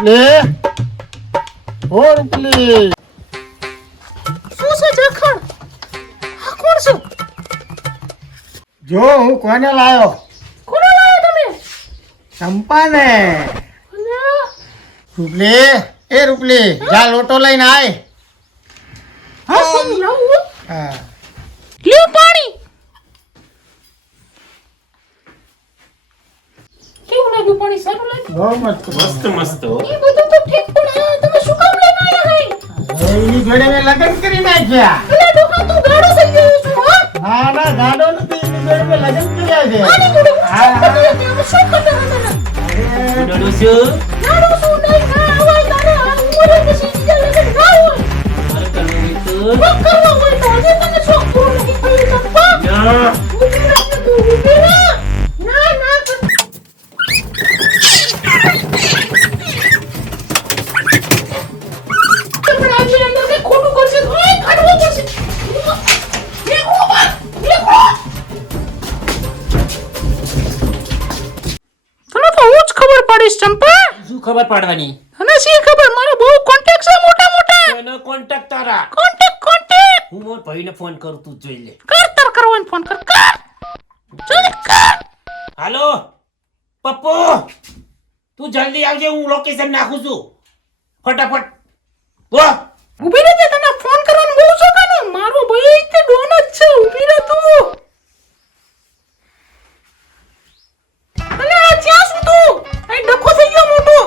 રૂપલી ઓ રૂપલી શું છે જખણ? આ કોણ છે? જો હું કોને લાયો? કોને લાવ્યા તમે? ચંપાને. અલ્યા, રૂપલી એ રૂપલી જા લોટો લઈને આય. હા શું લાવું? હા લ્યો પાણી. કેવું લાગ્યું પાણી? સારું લાગ્યું? બહુ મસ્ત મસ્ત મસ્ત હો. એ બધું તો ઠીક પણ આ તમે શું કામ લઈને આયા હે? એની જોડે મેં લગ્ન કરી નાખ્યા. અલ્યા ડોકા તું ગાડો થઈ ગયો છું હા? ના ના ગાડો નથી, એની જોડે મેં લગ્ન કર્યા છે. આની જોડે હું હા, શું કરતી હતી? અમે શું કરતા હતા? અરે, ડોડો શું? ગાડો શું નહીં હા હોય તારે આ ઉંમરે પછી બીજા લગન ના હોય. મારે કરવું હોય તો? શું કરવા હોય તો હજી તને શોખ પૂરો નથી થયો ચંપા? ના. ઊભી રાખ ને તું ઊભી રાખ. ના ના પણ આજે અંદર કઈ ખોટું કરશે તો એ કાઢવું પડશે. દેખો બા દેખો. તને તો હું જ ખબર પડીશ ચંપા. શું ખબર પાડવાની? અને શી ખબર મારો બહુ કોન્ટેક્ટ છે મોટા મોટા. એનો કોન્ટેક્ટ તારા. કોન્ટેક્ટ હું મોર ભાઈને ફોન કરું તું જોઈ લે. કર તાર કરવાનો ફોન કર જલ્દી કર. હાલો પપ્પુ, તું જલ્દી આવજે, હું લોકેશન નાખું છું. ફટાફટ વો. ઊભી રહે તને ફોન કરવાનો બહુ શોખ ને. મારો ભાઈ તે ડોન જ છે. ઊભી રહે તું. અલે આ ક્યાં છું તું? આ ડખો થઈ ગયો મોટો.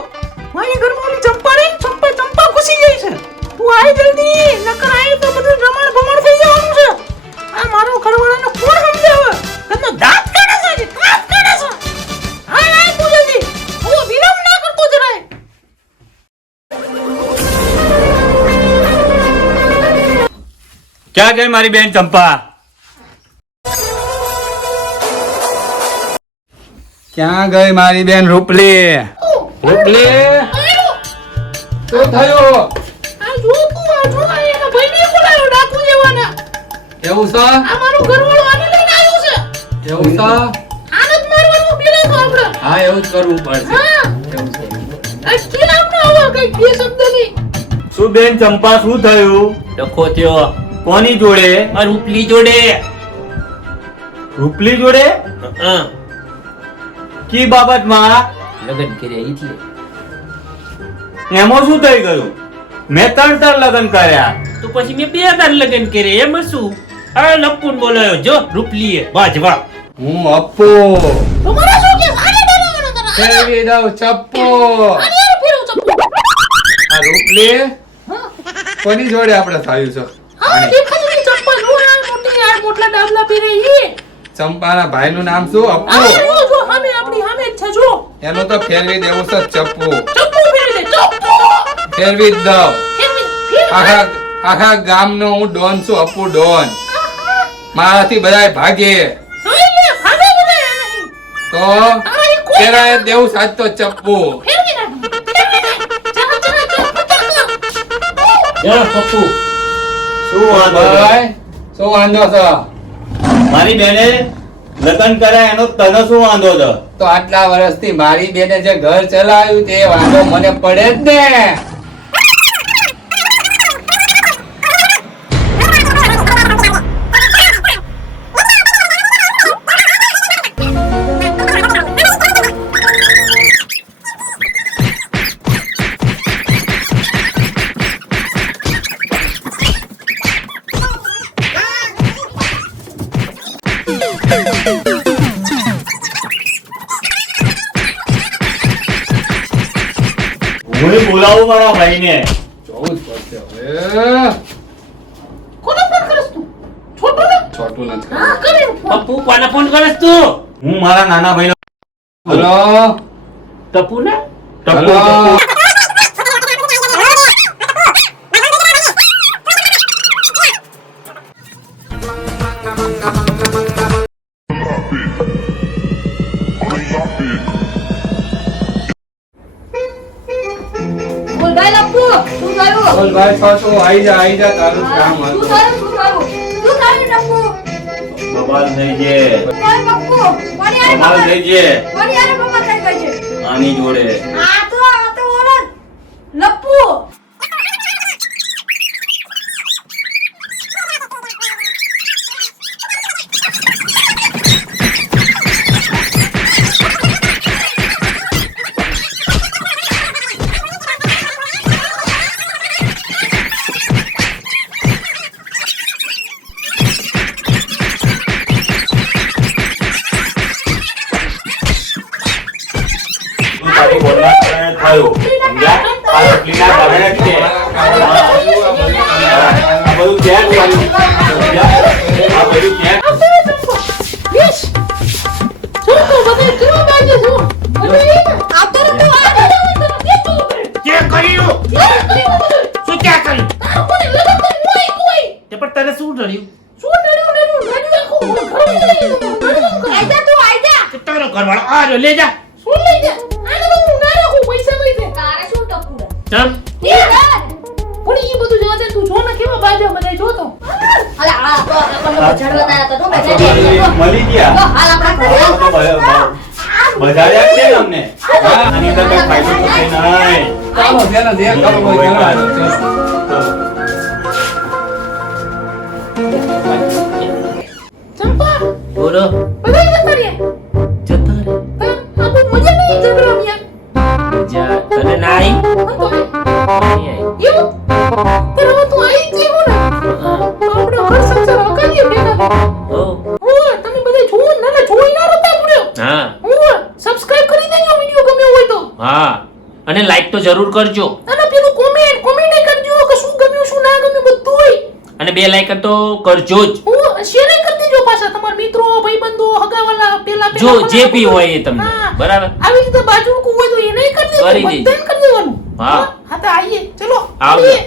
મારી ઘરમાં ઓલી ચંપા રે ચંપા ઘૂસી ગઈ છે. તું આય જલ્દી નકર આય તો બધું રમણ ભમણ થઈ જવાનું છે. આ મારો ઘરવાળાનો કોણ સમજાવે? તને દાંત કાઢે છે આજે, દાંત કાઢે છે. આય તું જલ્દી. હું વિલંબ ના કરતો જરાય. ક્યાં ગઈ મારી બેન ચંપા? ક્યાં ગઈ મારી બેન રૂપલી? રૂપલી આયો. શું થયું? આ જો તું આ જો આ એના ભાઈને બોલાયો ડાકુ જેવાના. એવું છે? આ મારો ઘરવાળો આને લઈને આવ્યો છે. એવું છે? આને જ મારવાનું પેલા તો આપણે. હા એવું જ કરવું પડશે. હા એવું છે. આ કે આપણે આવા કઈ બે શબ્દ નહીં. શું બેન ચંપા શું થયું? ડખો થયો. કોની જોડે? આ રૂપલી જોડે. રૂપલી જોડે? હા, કી બાબતમાં? લગન કર્યા એટલે. એમાં શું થઈ ગયું? મેં ત્રણ લગ્ન કર્યા. તો પછી મેં 2 વાર લગન કર્યા એમાં શું? આ લપુન બોલાયો જો રૂપલીએ. વાહ વાહ. હું અપ્પુ તમારા શું કે આને ડરાવવાનો તારા? ફેરવી દઉં ચપ્પુ. આને યાર ફેરવ ચપ્પુ. આ રૂપલી હા કોની જોડે આપણે થયું છે? હા દેખાય છે ચપ્પા જો આ મોટી આ મોટલા ડાબલા પહેરે ઈ. ચંપાના ભાઈનું નામ શું? આ અપ્પુ. જો જો સામે આપણી સામે જ છે જો. એનું તો ફેરવી દેવું છે ચપ્પુ. ચપ્પુ ફેરવી દે ચપ્પુ. ફેરવી જ દઉં. ફેરવી આખા આખા ગામનો હું ડોન છું, અપ્પુ ડોન. મારાથી બધાય ભાગે હા લે ભાગે બધા નહીં. તો આ ઈ કોઈ ફેરાય જ દેવું સાચ તો ચપ્પુ. ફેરવી નાખ. ફેરવી નાખ. ચલા ચલા યા પપ્પુ. શું વાંધો ભાઈ? શું વાંધો છે? મારી બેને લગ્ન કર્યા એનો તને શું વાંધો છે? તો આટલા વર્ષથી મારી બેને જે ઘર ચલાવ્યું તે વાંધો મને પડે જ ને. હું બોલાવું મારા ભાઈને. જોવું જ પડશે હવે. કોને ફોન કરસ તું? છોટું ને? છોટું નથી. હા કરે ફોન. પપ્પુ કોને ફોન કરસ તું? હું મારા નાના ભાઈનો. હલો ટપુ ને? હલો. બોલ ભાઈ લપુ તું ગાયો. બોલ ભાઈ છોટુ આઈ જા તારું જ કામ તું હતું. ગાયો. તું ગાયો લપુ. બબાલ થઈ જે. બોલ લપુ. બબાલ થઈ જે. મારી યાર મમ્મા કઈ ગઈ છે. આની જોડે. આ તો ઓલો તારી બોલના કારણે થયું સમજ્યા? આ રોટલીના કારણે જ છે. આ બધું ત્યાં જ થયું. સમજ્યા? આ બધું ત્યાં જ. યસ જો તો બધે કેવો બાજે જો આ તો તું આ કે કર્યું શું ક્યાં કર્યું તે પણ તને શું નડ્યું કે તારો ઘરવાળો આ રહ્યો, લે જા ચમ મળી ગયા. તો બજાડ્યા જ નહીં અમને. હા, આની અંદર કઈ ફાયદો થશે નહીં. ચાલો જેને જે કરવું હોય એ કરો. બોલો જતો રે જા તને ના આવી હા સબસ્ક્રાઇબ કરી દેજો વિડિયો ગમ્યો હોય તો હા અને લાઈક તો જરૂર કરજો અને પેલું કોમેન્ટ કરજો કે શું ગમ્યું શું ના ગમ્યું બધું હોય અને બે લાઈક તો કરજો જ શેર કરી દેજો પાછા તમારા મિત્રો ભાઈબંધો હગાવાલા પેલા જો જે બી હોય એ તમને હા. બરાબર આવી રીતે બાજુકું હોય તો એને કરી દેજો કરી દેજો. બધાને કરી દેવાનું હા. હા તો આઈએ ચલો આવજો. મળીએ.